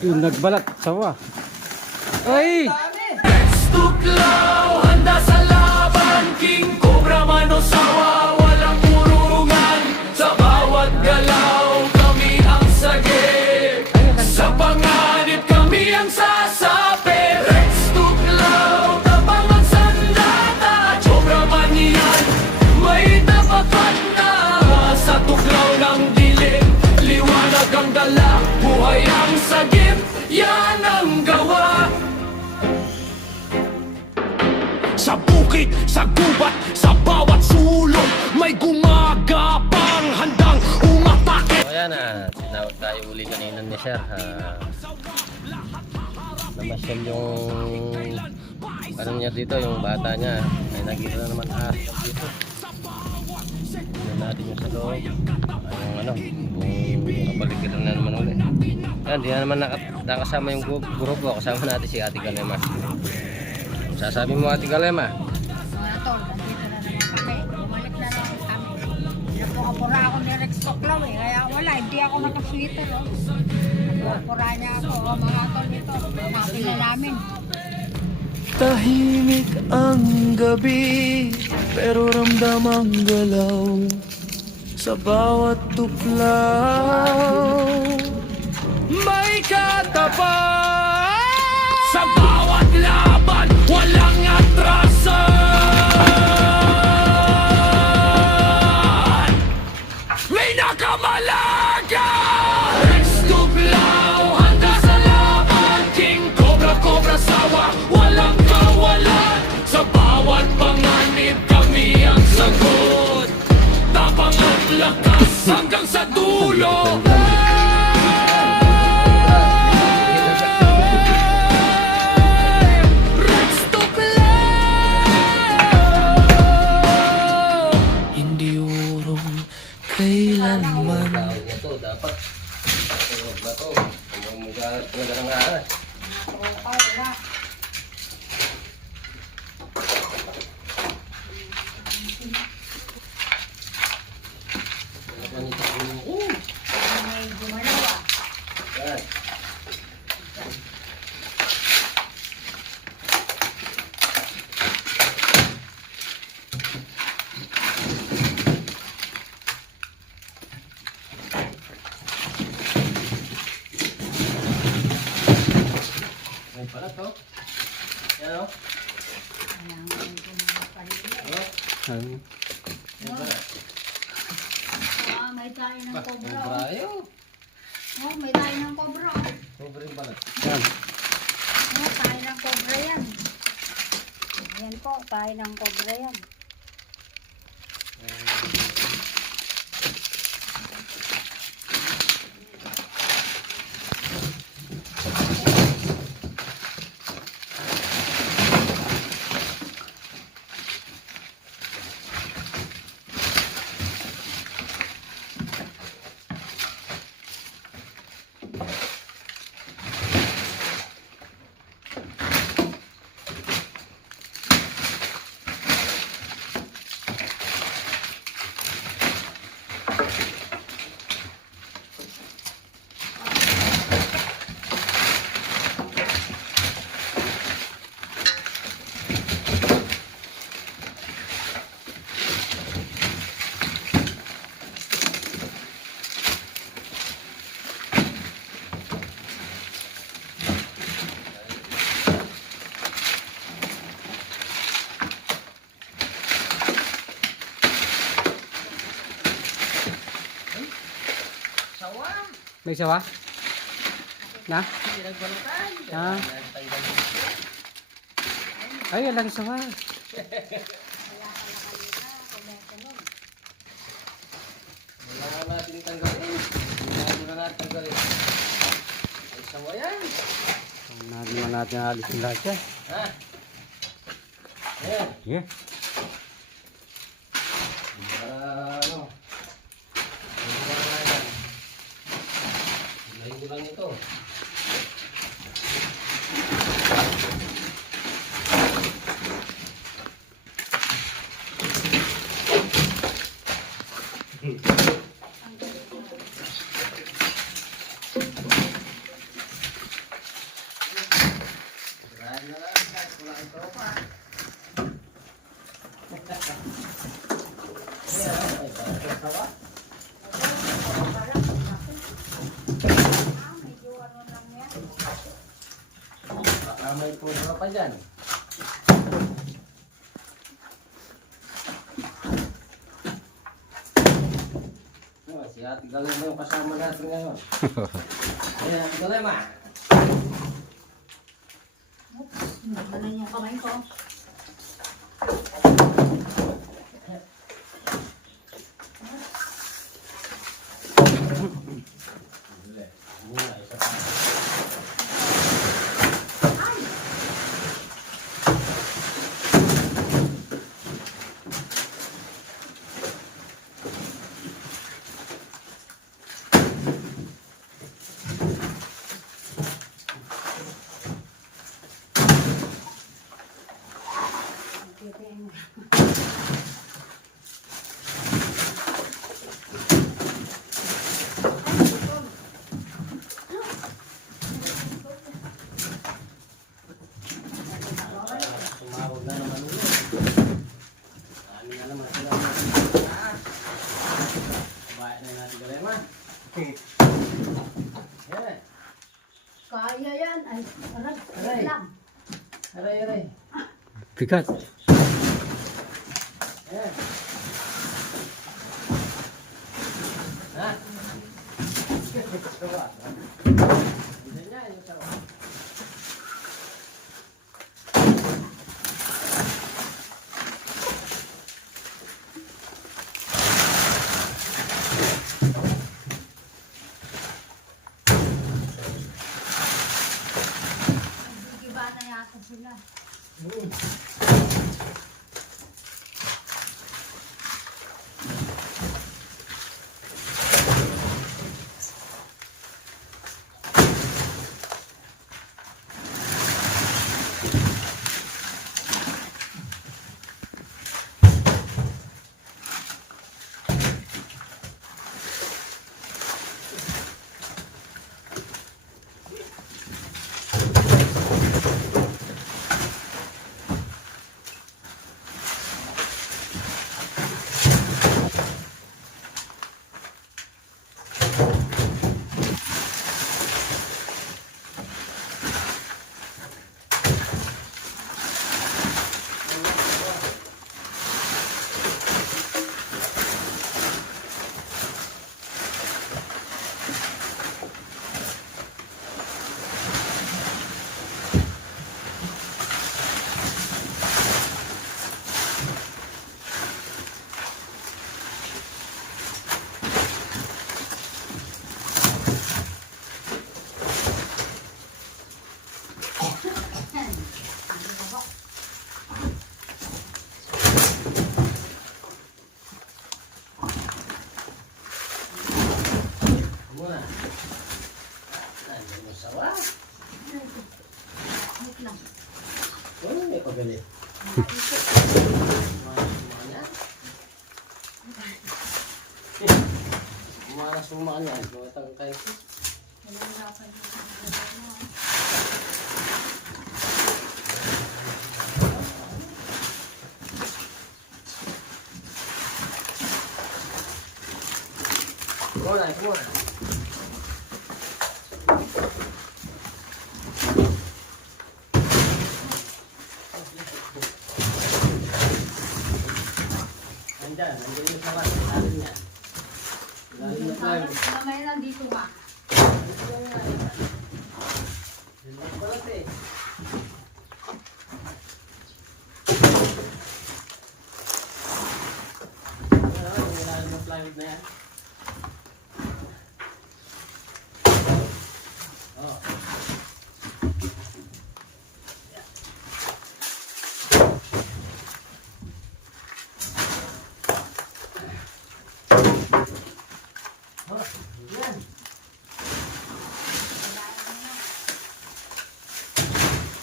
Yung nagbalat, sawa. Ay! Tuklaw, handa sa laban, King Cobra man o sawa, walang purungan. Sa bawat galaw, kami ang sagip. Sa panganib, kami ang sasapi. Rex Tuklaw, tabangan sandata. Cobra man yan, may tapakan na. Sa tuklaw ng dilim, liwanag ang dala. Buhay ang sagip, yan ang gawa. Sa bukid, sa gubat, sa bawat sulok, may gumagapang handang umatake. So ayan tayo uli kanina ni Sir. Namasyal yung ano niya dito, yung bata niya. Ay nakita na naman dito. Tignan natin yung sa loob. Ay yung ano, kung kapaligiran na naman ulit. Ayan, di na naman nakasama yung grupo. Kasama natin si Ate Kalema. Sasabi mo Ate Kalema? Mga tol, nandito na naman kami. Bumalik na naman kami. Napukapura ako ni Rex Tuklaw eh. Kaya wala, hindi ako nakasweater. Napukapura niya ako. O mga tol nito, nakapila namin. Tahimik ang gabi, pero ramdam ang galaw sa bawat tuklaw. May katapat sa bawat laban, walang atrasan. May nakamalaga! Rex Tuklaw, handa sa laban, King Cobra, Cobra sawa, walang kawalan. Sa bawat panganib, kami ang sagot. Tapang at lakas hanggang sa dulo. Rex Tuklaw, hindi urong kailanman. Tawag niya to, dapat tulog na to. Hanggang maganda ng aras. O, wala. May gumalaw ah. Yan. May pala to. Yan o. Ayan, may gumalaw pa rin. Yan pala. Ah, may tayo ng cobra. oh. Brayo. Oh, may tayo ng cobra. oh. Sobrang pala. Yan. Oh, tayo ng cobra yan. Ayan po, tayo ng cobra yan. May sawa? Na? Ah. Ay, wala na sawa. Wala natin tanggalin. Wala natin tanggalin. Ay, sawa yan. Hindi naman natin alisin lahat yan. Ha? Ayan. Yeah. Ano? Lahin ko lang ito. Medyo ano lang yan. Baka may puro pa dyan. Oh, si Ate Galema yung kasama natin ngayon. Ayan, Ate Galema. Nagbalan yung kamay ko. Muna, isa pa. Tumawag na naman ulit. Dami na naman sila. Babae na natin Galema. Ayan. Kaya yan. Ay, aray. Aray. Lang. Aray, aray. Bigat. Ayan. Ha? Sawa. Bisa niya yung sawa. Gigiba na yata sila. Muna. Nandiyan yung sawa. Wait lang. Oh, may pagalit. Umalas mo mga niyan. Mga tangkay ko. Wala na ako dito. Come on, come on. Nandyan yung sawa. Ilalim niya. Ilalim na tayo. Mamaya lang dito ka. Ilalim pa lang eh. Yung ilalim ng plywood na yan. Oh. Oh, yan.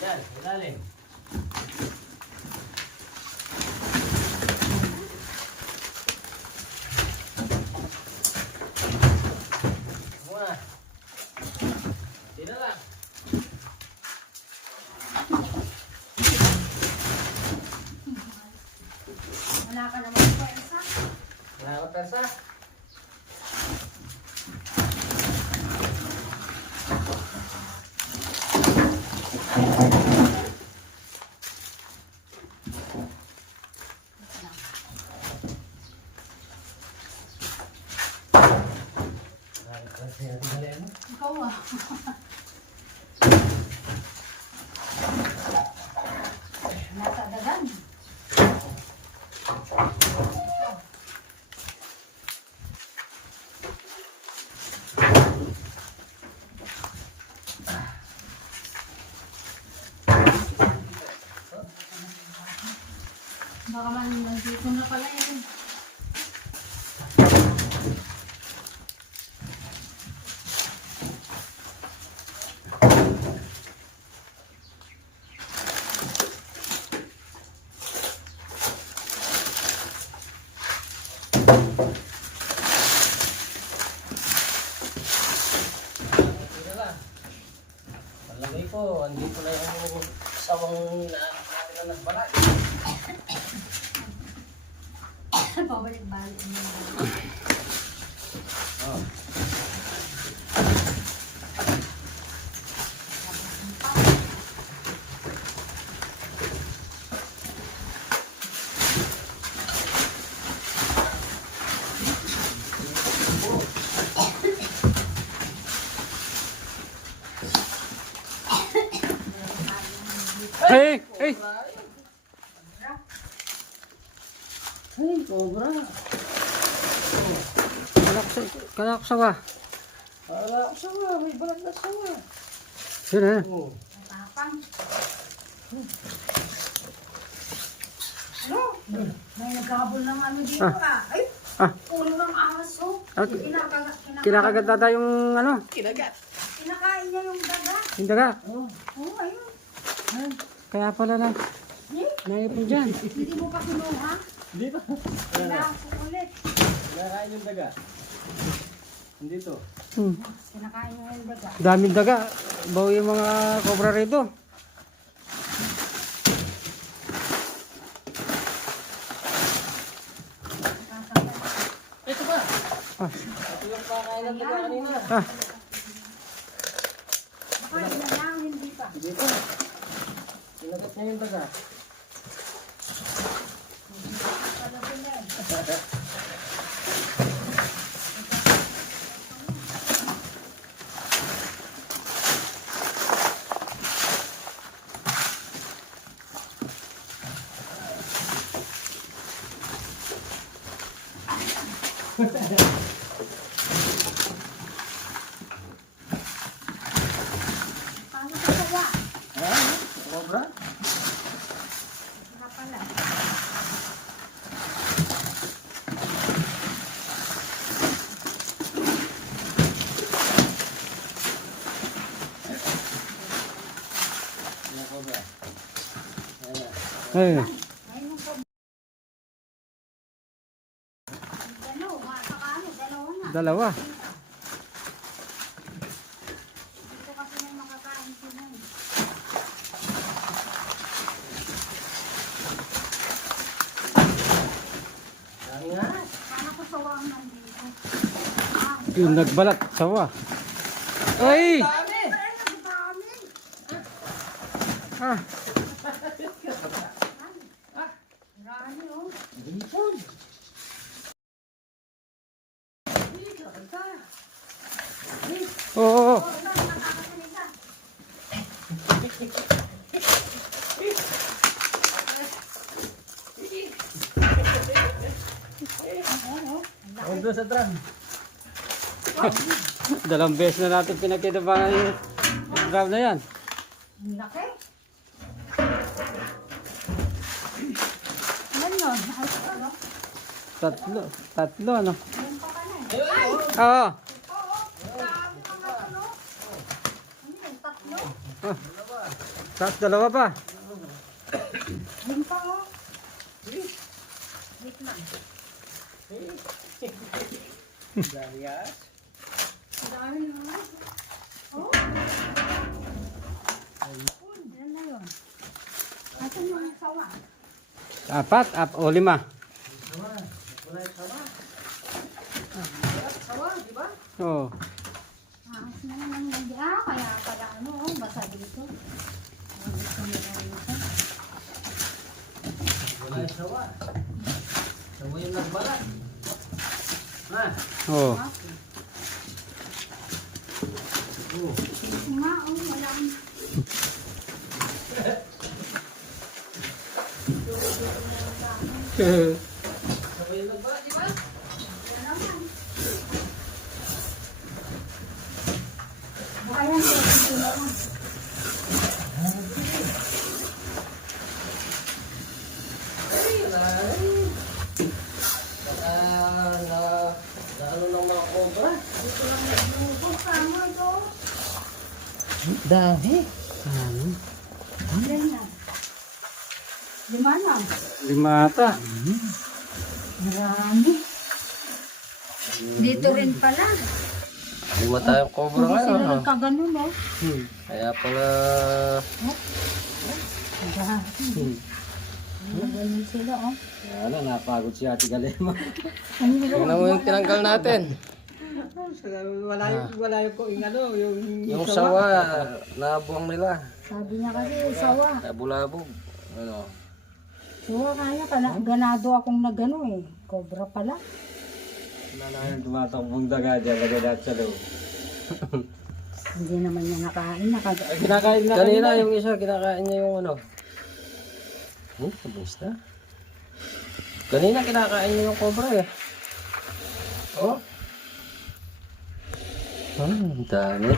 Yan, ilalim. Muna. Sino lang? ikaw ah. Nasa dagan. Baka man nandito na pala yun. Palagay ko, andito na yung sawang naanak natin na nagbalat. Pabalik-balik mo. Oh. Hey! Hey! Ay, cobra. Kalak sawa. Wala ako sawa, may balat na sawa. Yun eh. Oh. Matapang. Ano? May nagkabol ng ano dito ah. Ay! Ah. Ulo ng aso. Ah, kinakagat ata yung ano? Kinakain niya yung daga. Yung daga. Oo, ayun. Kaya pala na. Naipon dyan. Hindi mo pa kinuha? Dito. Kailangan ko ulit. Nakain yung daga. Dito. Kinakain niya yung daga. Daming daga. Bawi yung mga cobra rito. Ito ba? Ah. Ito yung pakain ng daga kanina. Ah. Baka yun lang, hindi pa. Dito. Sinagat niya yung daga. Palapin yan. Paano ka kaya? Ha? Cobra? Wala pala. Yung cobra. Ayan. Ay. Ayun yung po. Dalawa, saka ano, dalawa na. Dalawa. Dito kasi may makakain sila. Dami nga. Sana ko sawang nandito. Yung nagbalat. Sawa. Ay! Ay, nagdami. Ah. Marami oh. Dito. Oo. Oo. Oh, wala, nakakasalita. Huwag doon sa drum. Dalawang beses na natin pinagkitabangan yung drum na yan. Ang laki. Ilan yun? Ayos ka, no? Tatlo. Tatlo ano? Ayun pa ka na eh. Ay! Oo. Oo! Dami ka nga ano? Ano yun? Tatlo? Ah. Tapos dalawa pa. Yun pa oh. Wait lang. Darias. Dami na. Oh. Ilan na yun? Asan yung sawa? Apat. O lima. Wala yung sawa. Sawa, di ba? Oo. Ahas na naman hindi. Ah, kaya pala ano, oh, basa dito. Gusto mo na dito. Wala yung sawa. Sawa yung nagbalat. Ha? Oo. Nga, oh, wala akong... Baka yan, ito lang. Ano ng mga cobra? Tama to. Dami. Ilan na? 5 na. 5 ata. Marami. Dito rin pala. Lima tayong cobra Hindi sila ngayon. nagkaganon, oh. Kaya pala... Magaling sila, oh. Wala, napagod si Ate Galema. Tingnan mo yung tinanggal natin. Wala yung kung ano, Yung sawa, nabuang nila. Sabi niya kasi, sawa. Labog-labog. Ano? Sawa kaya, ganado akong nagano eh. Cobra pala. Wala na yung tumatakbong daga dyan, lagay natin sa loob. Hindi naman niya nakain. Ay, kinakain na Kanina yung isa, kinakain niya yung ano. Kabus na. Kanina kinakain niya yung cobra eh. Oh. Ang dami.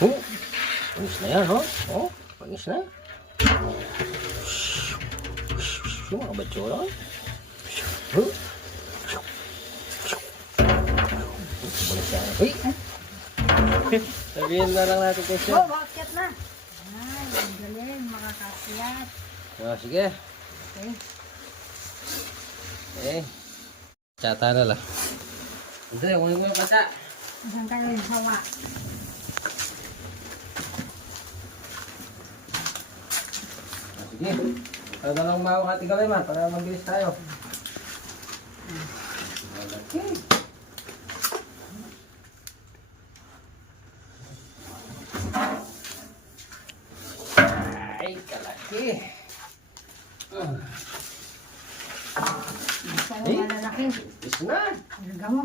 Oh. Panis na yan, oh. Oh, panis na. Yung mga batsura. Oh. Panis na. Uy. Sabihin na lang natin kay Sir. Oh, bakit na? Ay, ang galing, makakasyat. Oh, sige. Okay. Eh. Tsata na lang. Hindi, kunin mo yung kata. Saan kayo yung sawa? Sige. Ano na lang umawak Ate Galema para mabilis tayo. Okay. Ay, kalaki. Saan Eh? yung malalaki? Is na. Talaga mo.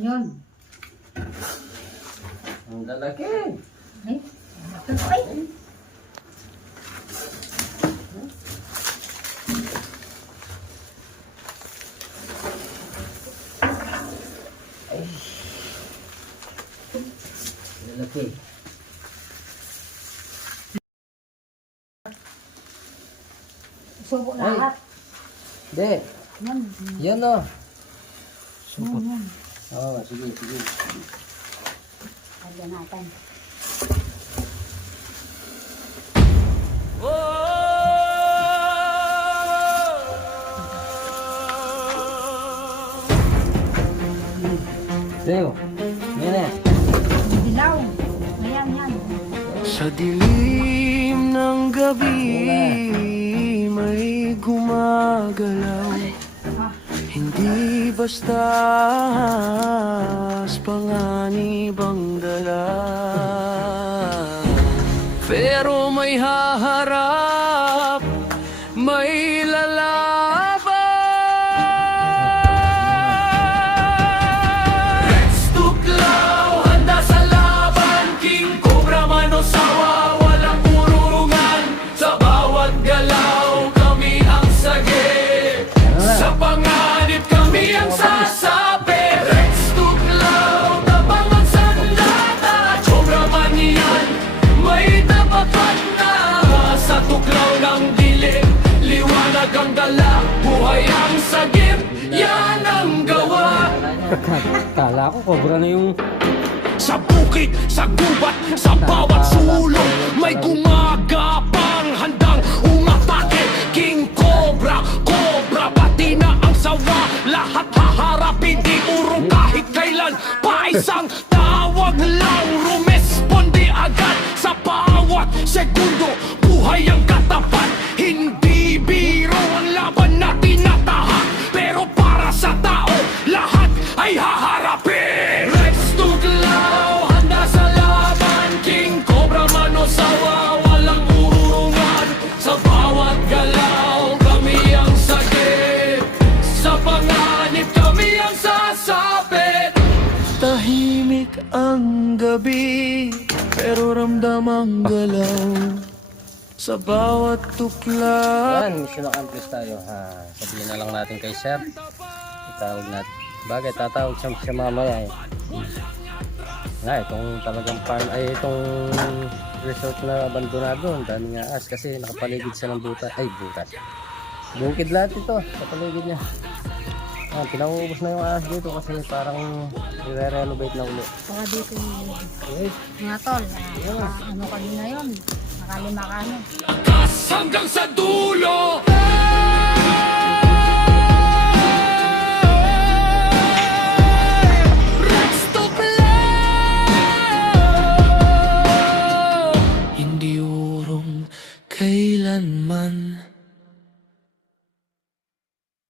Yun. Ang lalaki. Ay, malaki ko. Ay! Lalaki. Subo lahat. Hindi. Yan. Yan o. Yan, yan. Oo, sige, sige. Lagyan natin. Leo. Yan eh. Dilaw. Ayan, yan. Sa dilim ng gabi may gumagalaw. Ah, Hindi basta panganib ang dala, pero may haharap, may lalaban. Rex Tuklaw, handa sa laban. King Cobra man o sawa, walang urungan. Sa bawat galaw, kami ang sagip. Sa panganib, kami ang sasabi. Rex Tuklaw, tabang ang sandata. Cobra man yan, may tapakan na. Sa tuklaw ng dilim, liwanag ang dala. Buhay ang sagip, yan ang gawa. Kala ko, cobra na yung... Sa bukid, sa gubat, sa bawat sulok may gumagapang handang umatake. King Cobra, Cobra, pati na ang sawa. Lahat haharapin, di urong kahit kailan. Paisang tawag lang, rumesponde agad. Sa bawat segundo, buhay ang katapat. Hindi biro ang laban na tinatahak, pero para sa tao, lahat ay haharapin. Rex Tuklaw, handa sa laban. King Cobra man o sawa, walang urungan. Sa bawat galaw, kami ang sagip. Sa ang gabi, pero ramdam ang galaw sa bawat tukla. Yan, mission accomplished tayo. Sabihin na lang natin kay sir. Tatawag natin. Bagay, tatawag siya mamaya eh. Itong talagang farm, itong resort na abandonado, ang daming aas kasi nakapaligid siya ng butas. Bukid lahat ito sa paligid niya. Pinauubos na yung ahas dito kasi parang i-renovate na ulit. Saka dito mga tol, ano kanina yun? Nakalima kami. Lakas hanggang sa dulo.